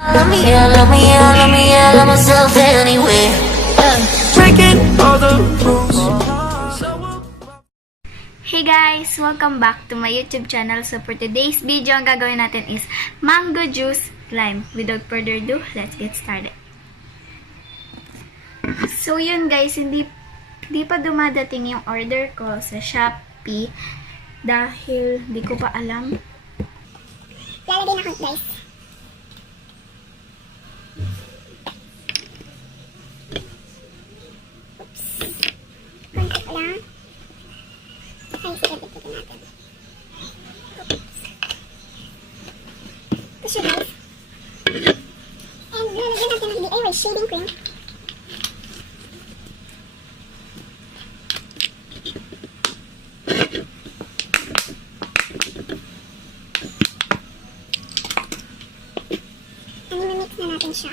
Love me, I love me, I love me, I love myself anyway. Breaking all the rules. Hey guys! Welcome back to my YouTube channel. So for today's video, ang gagawin natin is mango juice lime. Without further ado, let's get started. So yun guys, hindi pa dumadating yung order ko sa Shopee dahil di ko pa alam. Lalagay na ako guys. Konti ko lang. Ay, sige, dito natin. Ito siya guys. And lalagyan natin ng DIY shading cream. And i-mix na natin siya.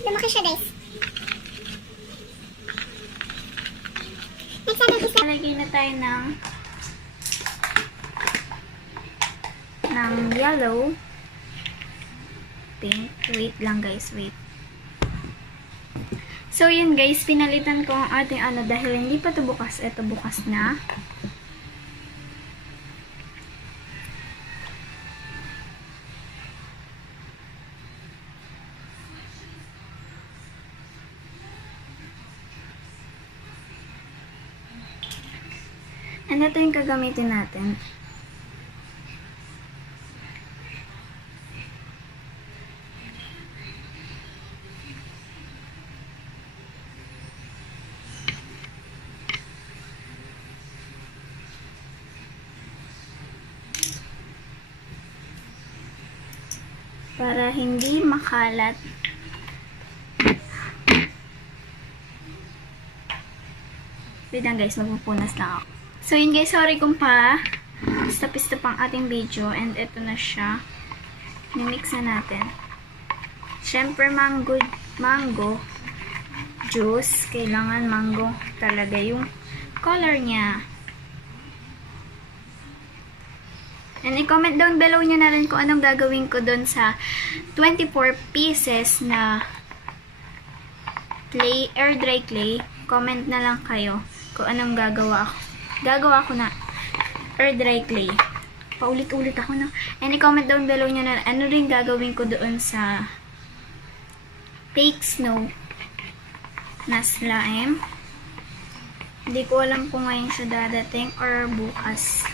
Lumaki siya guys. Next natin is Lalagay na tayo ng yellow, pink. Wait lang guys, wait. So yun guys, pinalitan ko ang ating dahil hindi pa ito bukas. Ito bukas na. And ito yung gagamitin natin. Para hindi makalat. Wait lang guys, magpupunas lang ako. So yun guys, sorry kung pa stop ang ating video. And ito na siya. Nimix na natin. Syempre mango juice. Kailangan mango talaga yung color niya. And i-comment down below nyo na rin kung anong gagawin ko doon sa 24 pieces na clay, air dry clay. Comment na lang kayo kung anong gagawa ko na air dry clay. Paulit-ulit ako na. And i-comment down below nyo na ano rin gagawin ko doon sa fake snow na slime. Hindi ko alam kung ngayon siya dadating or bukas.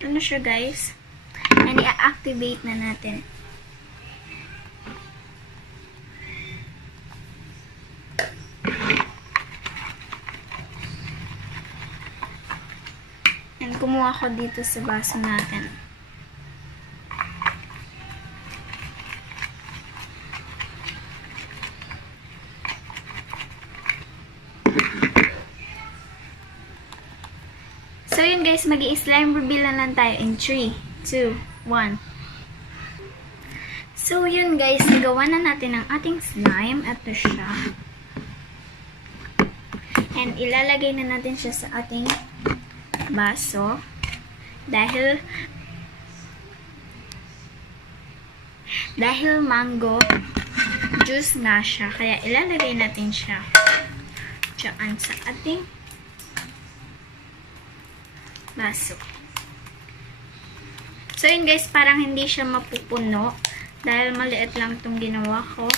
Ano siya guys? And i-activate na natin. And kumuha ko dito sa baso natin. So yun guys, mag-i-slime reveal na lang tayo in 3, 2, 1. So yun guys, nagawa na natin ang ating slime. Ito siya. And ilalagay na natin siya sa ating baso. Dahil mango juice na siya. Kaya ilalagay natin siya dyan sa ating baso. So yun guys, parang hindi siya mapupuno dahil maliit lang itong ginawa ko.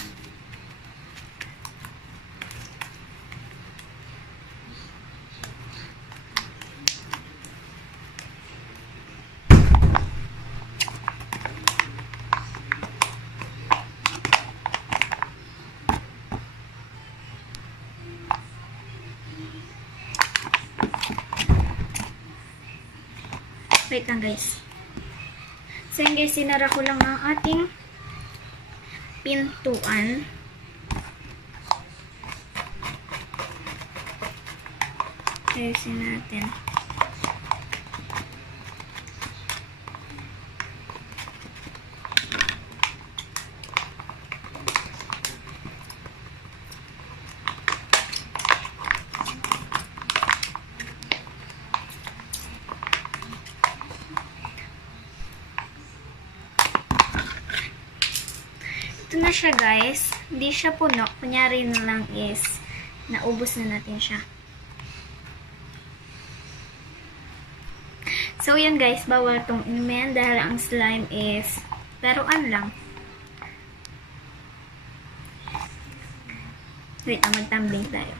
Wait lang guys. So yun guys, sinara ko lang ang ating pintuan. Ayusin natin. Ito na siya, guys. Hindi siya puno. Kunyari na lang is naubos na natin siya. So, yun guys. Bawal itong inumin dahil ang slime is laruan lang. Wait, magtambling tayo.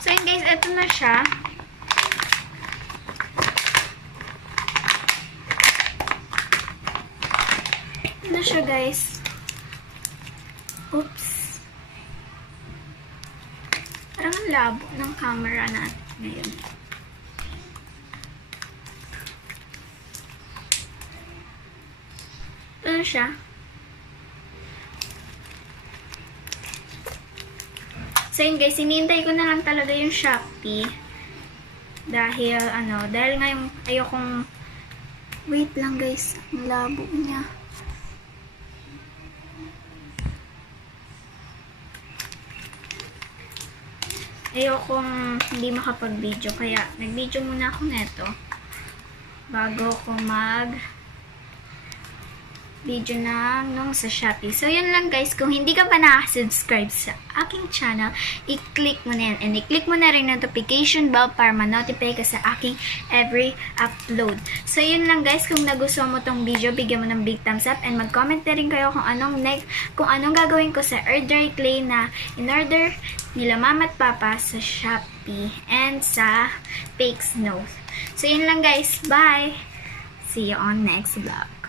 So, yun guys, ito na siya. Ito na siya, guys. Oops. Parang ang labo ng camera natin ngayon. Ito na siya. So yun guys, hinihintay ko na lang talaga yung Shopee. Dahil dahil nga yung ayokong, wait lang guys, ang labo niya. Ayokong hindi makapag-video, kaya nag-video muna ako neto bago ko video nung sa Shopee. So, yun lang guys. Kung hindi ka pa nakasubscribe sa aking channel, i-click mo na yan. And i-click mo na rin notification bell para ma-notify ka sa aking every upload. So, yun lang guys. Kung nagustuhan mo tong video, bigyan mo ng big thumbs up. And mag-comment na rin kayo kung anong gagawin ko sa air dry clay na in-order nila mama at papa sa Shopee and sa fake snow. So, yun lang guys. Bye! See you on next vlog.